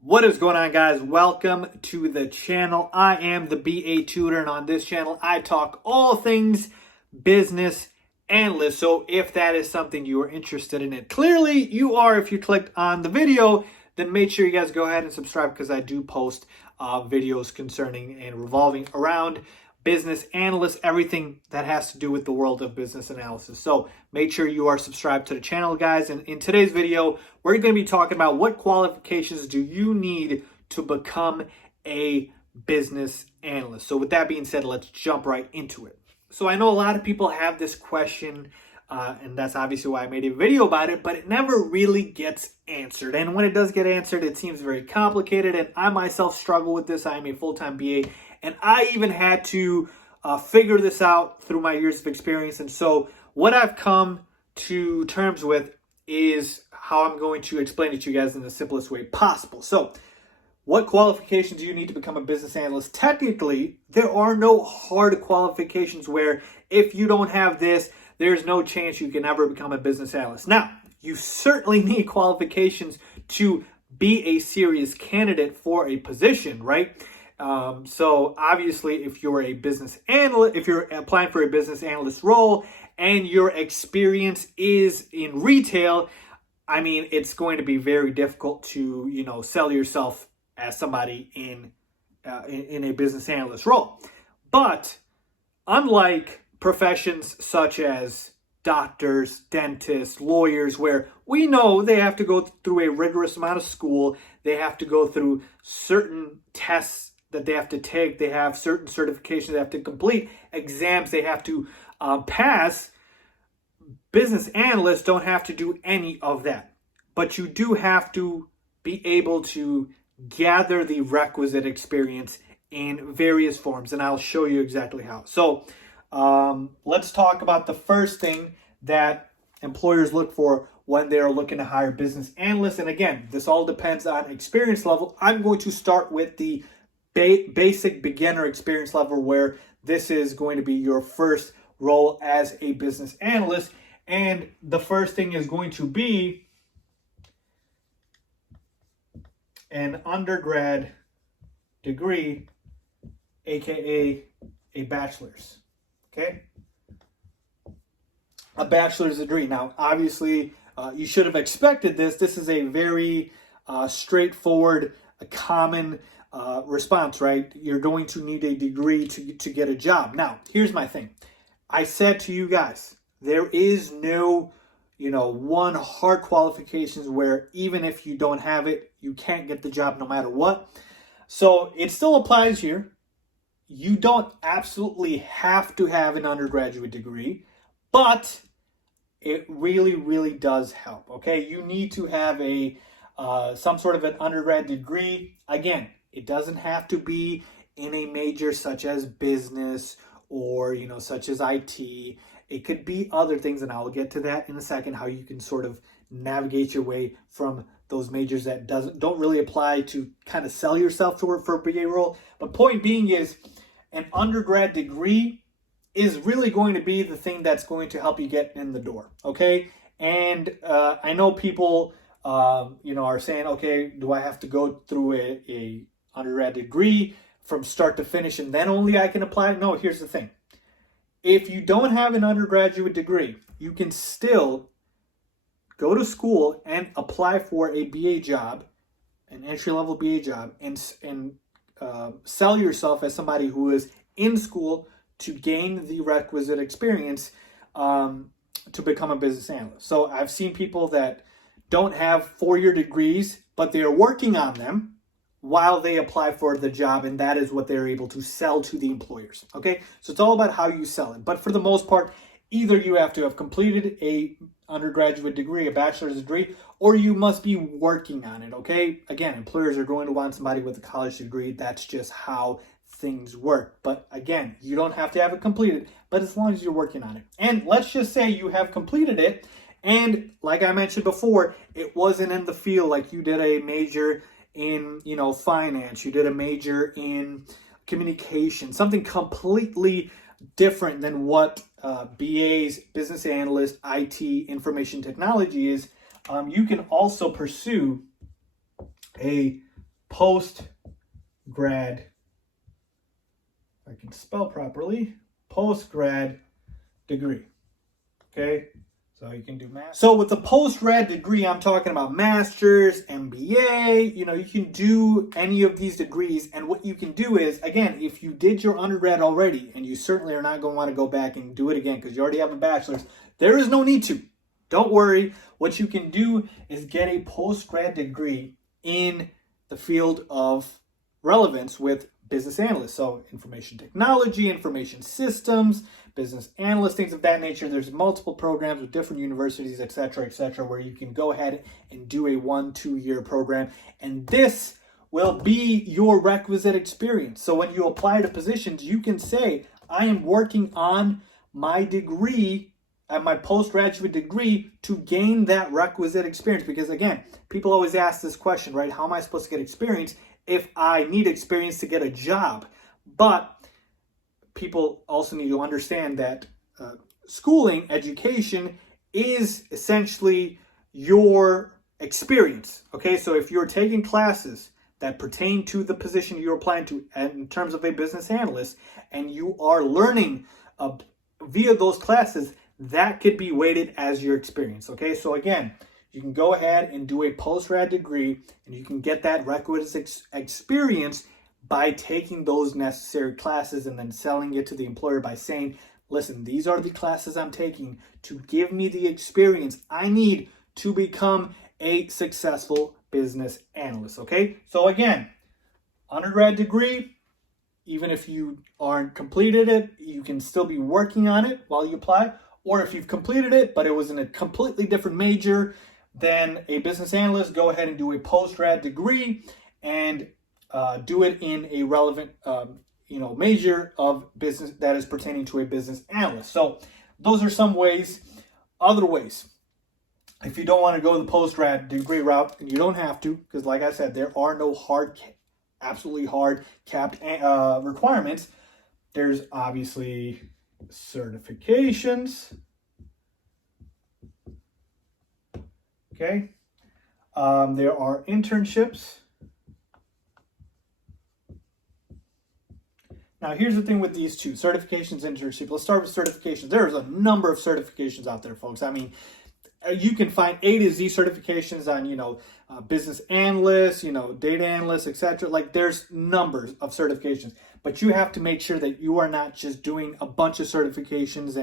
What is going on, guys? Welcome to the channel. I am the BA Tutor, and on this channel, I talk all things business analyst. So if that is something you are interested in, it clearly you are. If you clicked on the video, then make sure you guys go ahead and subscribe, because I do post videos concerning and revolving around business analysts, everything that has to do with the world of business analysis. So make sure you are subscribed to the channel, guys. And in today's video, we're going to be talking about what qualifications do you need to become a business analyst. So with that being said, let's jump right into it. So I know a lot of people have this question, and that's obviously why I made a video about it, but it never really gets answered. And when it does get answered, it seems very complicated. And I myself struggle with this. I am a full-time BA. And I even had to figure this out through my years of experience. And so what I've come to terms with is how I'm going to explain it to you guys in the simplest way possible. So what qualifications do you need to become a business analyst? Technically, there are no hard qualifications where if you don't have this, there's no chance you can ever become a business analyst. Now, you certainly need qualifications to be a serious candidate for a position, right? So obviously, if you're a business analyst, if you're applying for a business analyst role and your experience is in retail, I mean, it's going to be very difficult to, sell yourself as somebody in a business analyst role. But unlike professions such as doctors, dentists, lawyers, where we know they have to go through a rigorous amount of school, they have to go through certain tests that they have to take, they have certain certifications they have to complete, exams they have to pass. Business analysts don't have to do any of that. But you do have to be able to gather the requisite experience in various forms, and I'll show you exactly how. So let's talk about the first thing that employers look for when they're looking to hire business analysts. And again, this all depends on experience level. I'm going to start with the basic beginner experience level, where this is going to be your first role as a business analyst. And the first thing is going to be an undergrad degree, aka a bachelor's. Okay, a bachelor's degree. Now, obviously, you should have expected this. This is a very straightforward, a common response, right? You're going to need a degree to get a job. Now, here's my thing. I said to you guys, there is no, one hard qualifications where even if you don't have it, you can't get the job no matter what. So it still applies here. You don't absolutely have to have an undergraduate degree, but it really, really does help. Okay, you need to have a some sort of an undergrad degree. Again, it doesn't have to be in a major such as business or, such as IT. It could be other things, and I'll get to that in a second, how you can sort of navigate your way from those majors that don't really apply to kind of sell yourself to work for a BA role. But point being is, an undergrad degree is really going to be the thing that's going to help you get in the door, okay? And I know people, are saying, okay, do I have to go through a undergrad degree from start to finish and then only I can apply? No, here's the thing. If you don't have an undergraduate degree, you can still go to school and apply for a BA job, an entry-level BA job, and sell yourself as somebody who is in school to gain the requisite experience to become a business analyst. So I've seen people that don't have four-year degrees, but they are working on them while they apply for the job, and that is what they're able to sell to the employers. Okay, so it's all about how you sell it. But for the most part, either you have to have completed a undergraduate degree, a bachelor's degree, or you must be working on it. Okay, again, employers are going to want somebody with a college degree. That's just how things work. But again, you don't have to have it completed, but as long as you're working on it. And let's just say you have completed it, and like I mentioned before, it wasn't in the field. Like you did a major in, finance, you did a major in communication, something completely different than what BA's, business analyst, IT, information technology is. You can also pursue a postgrad, if I can spell properly, postgrad degree. Okay, so you can do math. So with the postgrad degree, I'm talking about master's, MBA, you can do any of these degrees. And what you can do is, again, if you did your undergrad already, and you certainly are not going to want to go back and do it again because you already have a bachelor's, there is no need to. Don't worry. What you can do is get a postgrad degree in the field of relevance with business analyst. So information technology, information systems, business analyst, things of that nature. There's multiple programs with different universities, et cetera, where you can go ahead and do a 1-2 year program. And this will be your requisite experience. So when you apply to positions, you can say, I am working on my degree, at my postgraduate degree, to gain that requisite experience. Because again, people always ask this question, right? How am I supposed to get experience if I need experience to get a job? But people also need to understand that schooling, education, is essentially your experience. Okay, so if you're taking classes that pertain to the position you're applying to in terms of a business analyst, and you are learning via those classes, that could be weighted as your experience. Okay, so again, you can go ahead and do a postgrad degree, and you can get that requisite experience by taking those necessary classes and then selling it to the employer by saying, listen, these are the classes I'm taking to give me the experience I need to become a successful business analyst. Okay, so again, undergrad degree, even if you aren't completed it, you can still be working on it while you apply. Or if you've completed it, but it was in a completely different major than a business analyst, go ahead and do a postgrad degree and do it in a relevant, major of business that is pertaining to a business analyst. So those are some ways. Other ways, if you don't want to go the postgrad degree route, and you don't have to, because like I said, there are no absolutely hard capped requirements. There's obviously certifications. Okay. There are internships. Now, here's the thing with these two, certifications, internships. Let's start with certifications. There's a number of certifications out there, folks. I mean, you can find A to Z certifications on, business analysts, data analysts, etc. Like, there's numbers of certifications. But you have to make sure that you are not just doing a bunch of certifications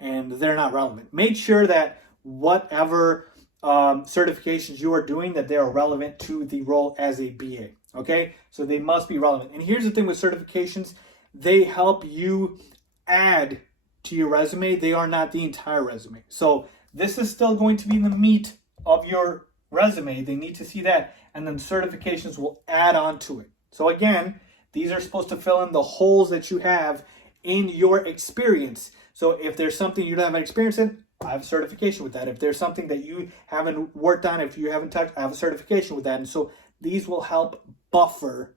and they're not relevant. Make sure that whatever certifications you are doing, that they are relevant to the role as a BA. Okay, so they must be relevant. And here's the thing with certifications, they help you add to your resume. They are not the entire resume. So this is still going to be the meat of your resume. They need to see that, and then certifications will add on to it. So again, these are supposed to fill in the holes that you have in your experience. So if there's something you don't have experience in, I have a certification with that. If there's something that you haven't worked on, if you haven't touched, I have a certification with that. And so these will help buffer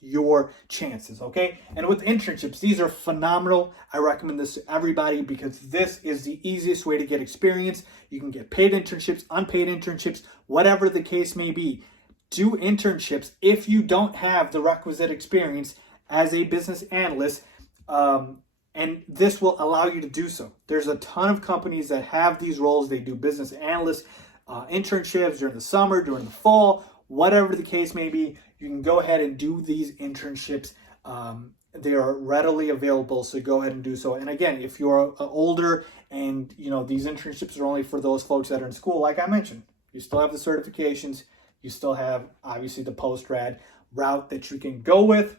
your chances, okay? And with internships, these are phenomenal. I recommend this to everybody because this is the easiest way to get experience. You can get paid internships, unpaid internships, whatever the case may be. Do internships if you don't have the requisite experience as a business analyst, and this will allow you to do so. There's a ton of companies that have these roles. They do business analyst internships during the summer, during the fall, whatever the case may be. You can go ahead and do these internships. They are readily available, so go ahead and do so. And again, if you're older and these internships are only for those folks that are in school, like I mentioned, you still have the certifications. You still have, obviously, the postgrad route that you can go with.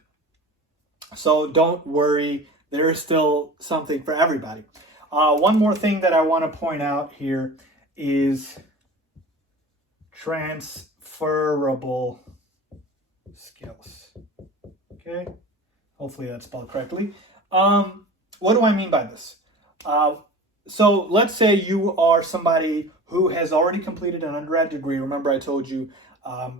So don't worry. There is still something for everybody. One more thing that I want to point out here is transferable skills. Okay? Hopefully that's spelled correctly. What do I mean by this? So let's say you are somebody who has already completed an undergrad degree. Remember I told you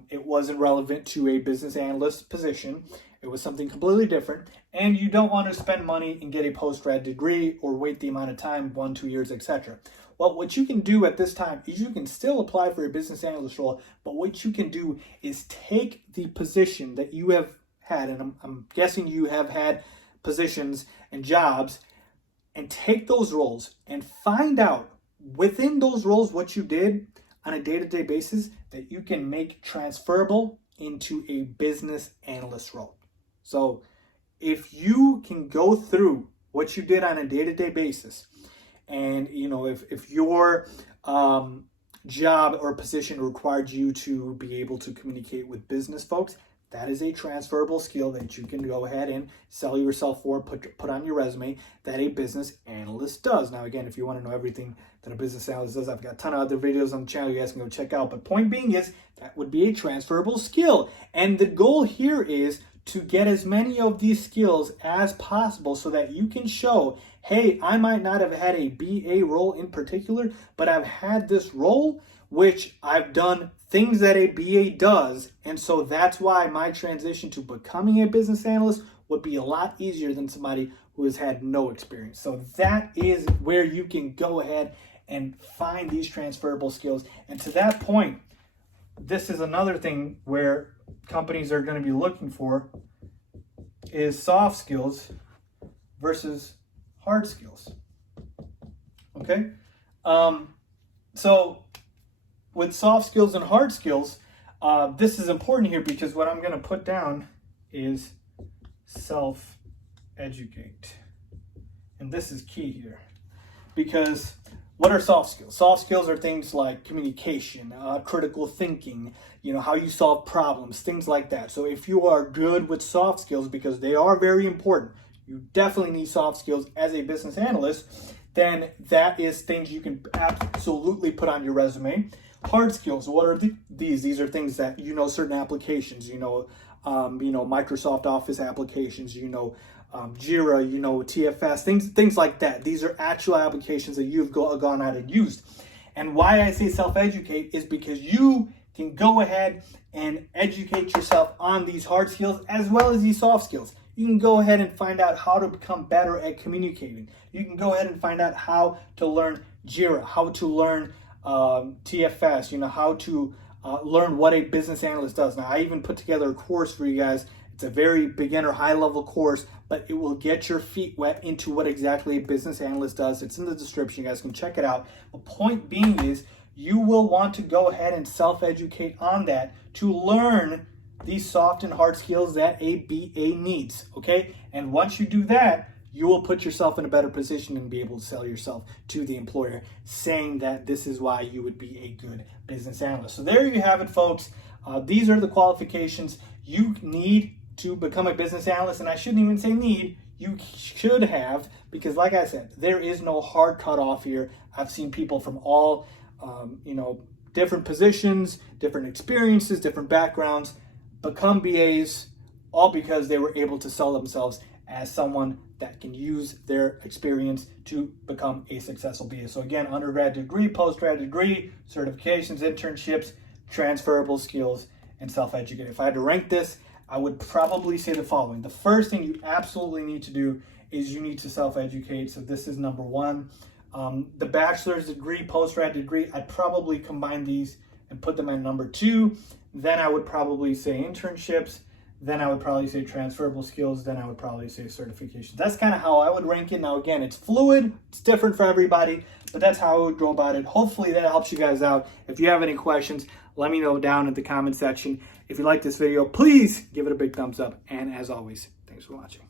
it wasn't relevant to a business analyst position. It was something completely different. And you don't want to spend money and get a postgrad degree or wait the amount of time, 1-2 years, etc. Well, what you can do at this time is you can still apply for a business analyst role, but what you can do is take the position that you have had, and I'm guessing you have had positions and jobs, and take those roles and find out within those roles what you did on a day-to-day basis that you can make transferable into a business analyst role. So if you can go through what you did on a day-to-day basis, and if your job or position required you to be able to communicate with business folks, that is a transferable skill that you can go ahead and sell yourself for, put on your resume, that a business analyst does. Now, again, if you want to know everything that a business analyst does, I've got a ton of other videos on the channel you guys can go check out. But point being is that would be a transferable skill. And the goal here is to get as many of these skills as possible so that you can show, hey, I might not have had a BA role in particular, but I've had this role which I've done things that a BA does. And so that's why my transition to becoming a business analyst would be a lot easier than somebody who has had no experience. So that is where you can go ahead and find these transferable skills. And to that point, this is another thing where companies are going to be looking for is soft skills versus hard skills. Okay? So with soft skills and hard skills, this is important here because what I'm going to put down is self-educate. And this is key here because what are soft skills? Soft skills are things like communication, critical thinking, how you solve problems, things like that. So if you are good with soft skills, because they are very important, you definitely need soft skills as a business analyst, then that is things you can absolutely put on your resume. Hard skills, what are these? These are things that, certain applications, Microsoft Office applications, Jira, TFS, things like that. These are actual applications that you've gone out and used. And why I say self-educate is because you can go ahead and educate yourself on these hard skills as well as these soft skills. You can go ahead and find out how to become better at communicating. You can go ahead and find out how to learn Jira, how to learn TFS, how to learn what a business analyst does. Now, I even put together a course for you guys. It's a very beginner, high-level course, but it will get your feet wet into what exactly a business analyst does. It's in the description. You guys can check it out. The point being is you will want to go ahead and self-educate on that to learn these soft and hard skills that a BA needs, okay? And once you do that, you will put yourself in a better position and be able to sell yourself to the employer, saying that this is why you would be a good business analyst. So there you have it, folks. These are the qualifications you need to become a business analyst. And I shouldn't even say need, you should have, because like I said, there is no hard cutoff here. I've seen people from all, different positions, different experiences, different backgrounds, become BAs, all because they were able to sell themselves as someone that can use their experience to become a successful BA. So again, undergrad degree, postgrad degree, certifications, internships, transferable skills, and self-educate. If I had to rank this, I would probably say the following. The first thing you absolutely need to do is you need to self-educate. So this is number one. The bachelor's degree, postgrad degree, I'd probably combine these and put them at number two. Then I would probably say internships. Then I would probably say transferable skills. Then I would probably say certifications. That's kind of how I would rank it. Now, again, it's fluid. It's different for everybody, but that's how I would go about it. Hopefully that helps you guys out. If you have any questions, let me know down in the comment section. If you like this video, please give it a big thumbs up. And as always, thanks for watching.